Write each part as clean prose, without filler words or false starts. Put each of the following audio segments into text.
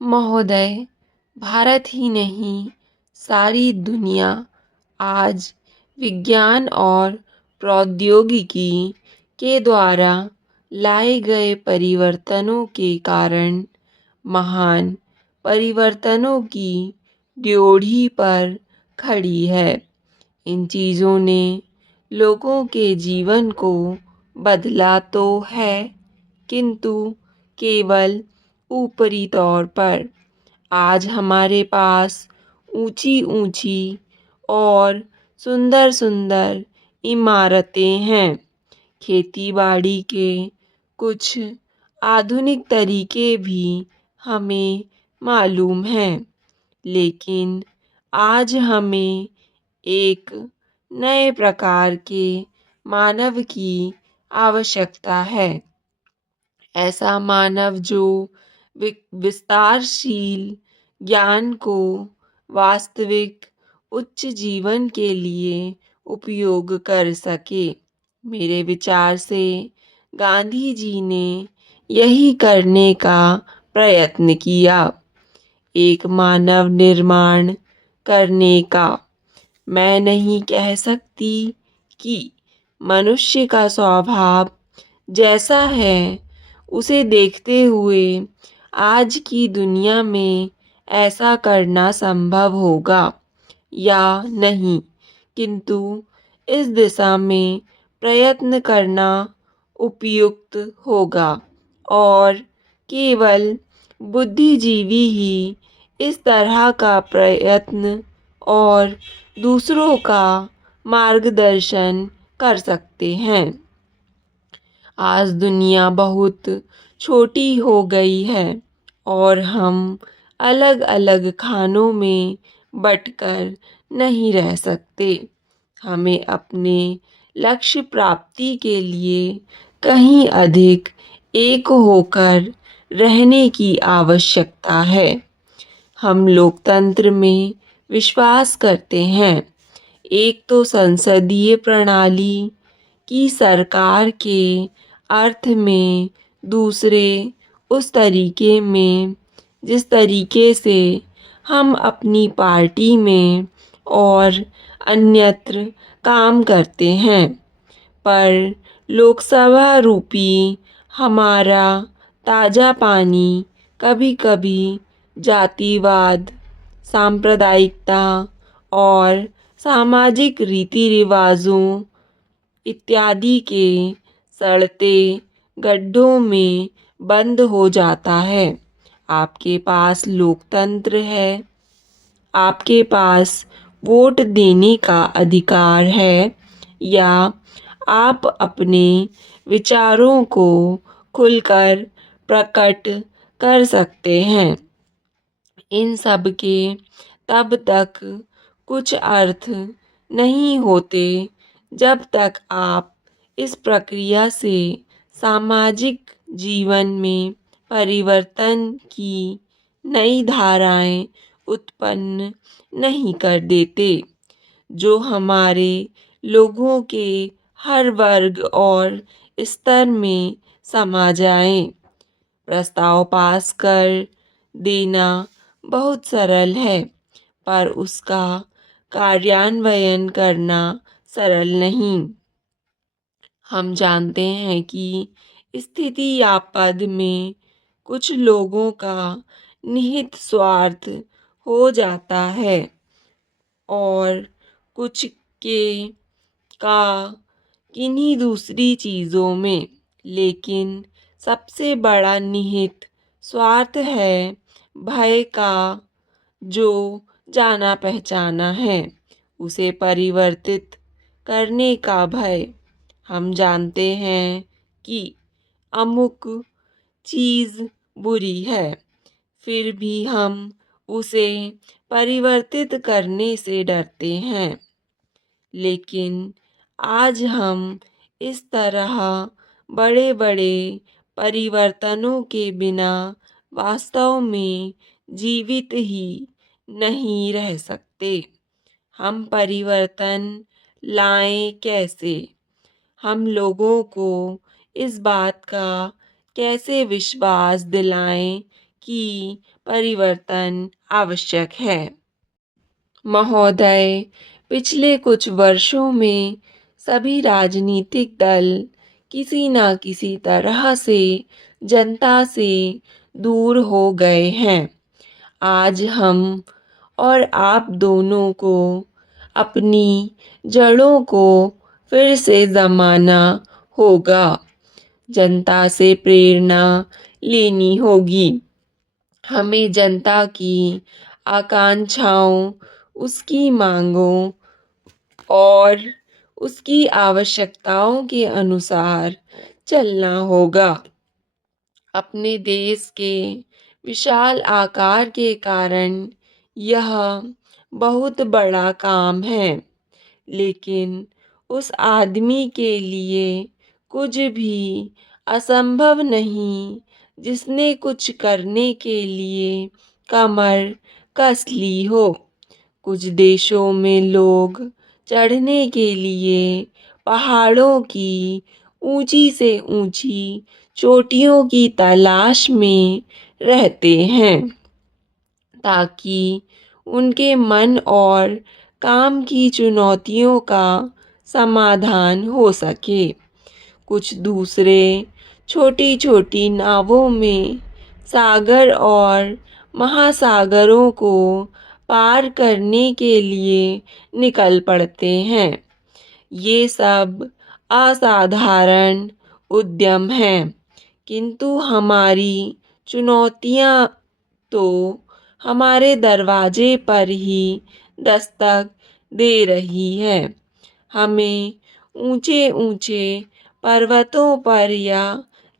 महोदय, भारत ही नहीं, सारी दुनिया आज विज्ञान और प्रौद्योगिकी के द्वारा लाए गए परिवर्तनों के कारण महान परिवर्तनों की ड्योढ़ी पर खड़ी है। इन चीज़ों ने लोगों के जीवन को बदला तो है, किंतु केवल ऊपरी तौर पर। आज हमारे पास ऊंची ऊंची और सुंदर सुंदर इमारतें हैं। खेतीबाड़ी के कुछ आधुनिक तरीके भी हमें मालूम हैं, लेकिन आज हमें एक नए प्रकार के मानव की आवश्यकता है। ऐसा मानव जो विस्तारशील ज्ञान को वास्तविक उच्च जीवन के लिए उपयोग कर सके। मेरे विचार से गांधी जी ने यही करने का प्रयत्न किया, एक मानव निर्माण करने का। मैं नहीं कह सकती कि मनुष्य का स्वभाव जैसा है उसे देखते हुए आज की दुनिया में ऐसा करना संभव होगा या नहीं, किंतु इस दिशा में प्रयत्न करना उपयुक्त होगा और केवल बुद्धिजीवी ही इस तरह का प्रयत्न और दूसरों का मार्गदर्शन कर सकते हैं। आज दुनिया बहुत छोटी हो गई है और हम अलग अलग खानों में बंटकर नहीं रह सकते। हमें अपने लक्ष्य प्राप्ति के लिए कहीं अधिक एक होकर रहने की आवश्यकता है। हम लोकतंत्र में विश्वास करते हैं। एक तो संसदीय प्रणाली की सरकार के अर्थ में, दूसरे उस तरीके में जिस तरीके से हम अपनी पार्टी में और अन्यत्र काम करते हैं। पर लोकसभा रूपी हमारा ताज़ा पानी कभी कभी जातिवाद, सांप्रदायिकता और सामाजिक रीति रिवाजों इत्यादि के सड़ते गड्ढों में बंद हो जाता है। आपके पास लोकतंत्र है, आपके पास वोट देने का अधिकार है, या आप अपने विचारों को खुलकर प्रकट कर सकते हैं। इन सब के तब तक कुछ अर्थ नहीं होते जब तक आप इस प्रक्रिया से सामाजिक जीवन में परिवर्तन की नई धाराएं उत्पन्न नहीं कर देते, जो हमारे लोगों के हर वर्ग और स्तर में समा जाएं। प्रस्ताव पास कर देना बहुत सरल है, पर उसका कार्यान्वयन करना सरल नहीं। हम जानते हैं कि स्थिति या पद में कुछ लोगों का निहित स्वार्थ हो जाता है और कुछ के का किन्हीं दूसरी चीज़ों में, लेकिन सबसे बड़ा निहित स्वार्थ है भय का, जो जाना पहचाना है, उसे परिवर्तित करने का भय। हम जानते हैं कि अमुक चीज़ बुरी है, फिर भी हम उसे परिवर्तित करने से डरते हैं। लेकिन आज हम इस तरह बड़े बड़े परिवर्तनों के बिना वास्तव में जीवित ही नहीं रह सकते। हम परिवर्तन लाएं कैसे? हम लोगों को इस बात का कैसे विश्वास दिलाएं कि परिवर्तन आवश्यक है। महोदय, पिछले कुछ वर्षों में सभी राजनीतिक दल किसी न किसी तरह से जनता से दूर हो गए हैं। आज हम और आप दोनों को अपनी जड़ों को फिर से जमाना होगा। जनता से प्रेरणा लेनी होगी। हमें जनता की आकांक्षाओं, उसकी मांगों और उसकी आवश्यकताओं के अनुसार चलना होगा। अपने देश के विशाल आकार के कारण यह बहुत बड़ा काम है, लेकिन उस आदमी के लिए कुछ भी असंभव नहीं जिसने कुछ करने के लिए कमर कस ली हो। कुछ देशों में लोग चढ़ने के लिए पहाड़ों की ऊंची से ऊंची चोटियों की तलाश में रहते हैं ताकि उनके मन और काम की चुनौतियों का समाधान हो सके। कुछ दूसरे छोटी छोटी नावों में सागर और महासागरों को पार करने के लिए निकल पड़ते हैं। ये सब असाधारण उद्यम हैं, किंतु हमारी चुनौतियां तो हमारे दरवाजे पर ही दस्तक दे रही है। हमें ऊंचे ऊंचे पर्वतों पर या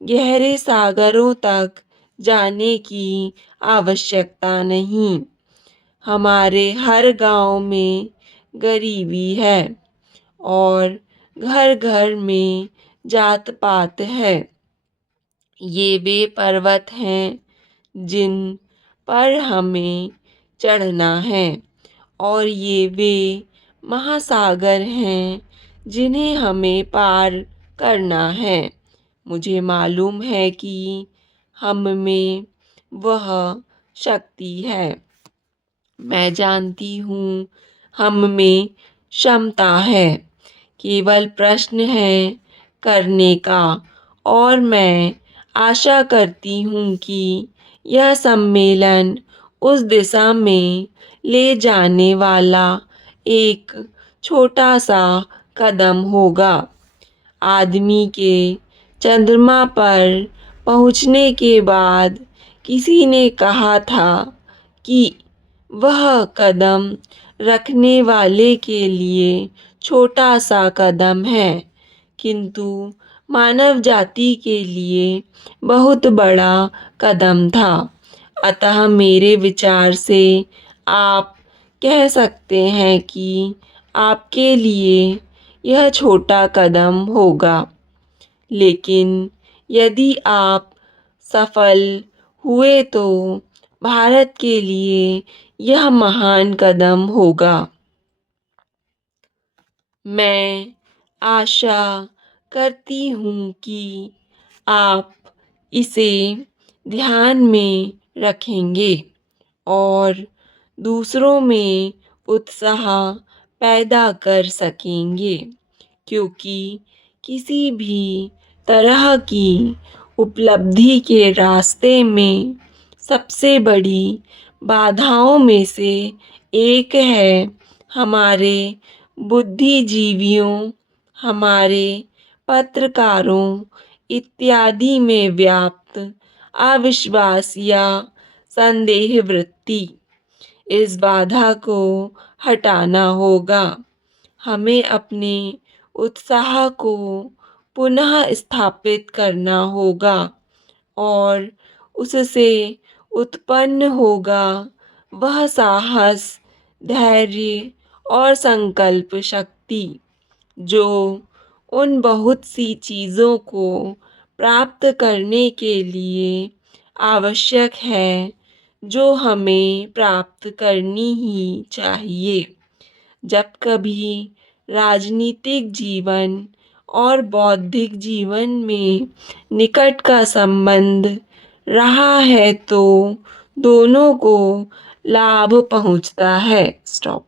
गहरे सागरों तक जाने की आवश्यकता नहीं। हमारे हर गांव में गरीबी है और घर घर में जात पात है। ये वे पर्वत हैं जिन पर हमें चढ़ना है और ये वे महासागर हैं जिन्हें हमें पार करना है। मुझे मालूम है कि हम में वह शक्ति है। मैं जानती हूँ हम में क्षमता है। केवल प्रश्न है करने का और मैं आशा करती हूँ कि यह सम्मेलन उस दिशा में ले जाने वाला एक छोटा सा कदम होगा। आदमी के चंद्रमा पर पहुंचने के बाद किसी ने कहा था कि वह कदम रखने वाले के लिए छोटा सा कदम है, किंतु मानव जाति के लिए बहुत बड़ा कदम था। अतः मेरे विचार से आप कह सकते हैं कि आपके लिए यह छोटा कदम होगा, लेकिन यदि आप सफल हुए तो भारत के लिए यह महान कदम होगा। मैं आशा करती हूँ कि आप इसे ध्यान में रखेंगे और दूसरों में उत्साह पैदा कर सकेंगे, क्योंकि किसी भी तरह की उपलब्धि के रास्ते में सबसे बड़ी बाधाओं में से एक है हमारे बुद्धिजीवियों, हमारे पत्रकारों इत्यादि में व्याप्त अविश्वास या संदेह वृत्ति। इस बाधा को हटाना होगा। हमें अपने उत्साह को पुनः स्थापित करना होगा और उससे उत्पन्न होगा वह साहस, धैर्य और संकल्प शक्ति जो उन बहुत सी चीज़ों को प्राप्त करने के लिए आवश्यक है जो हमें प्राप्त करनी ही चाहिए। जब कभी राजनीतिक जीवन और बौद्धिक जीवन में निकट का संबंध रहा है तो दोनों को लाभ पहुंचता है। स्टॉप।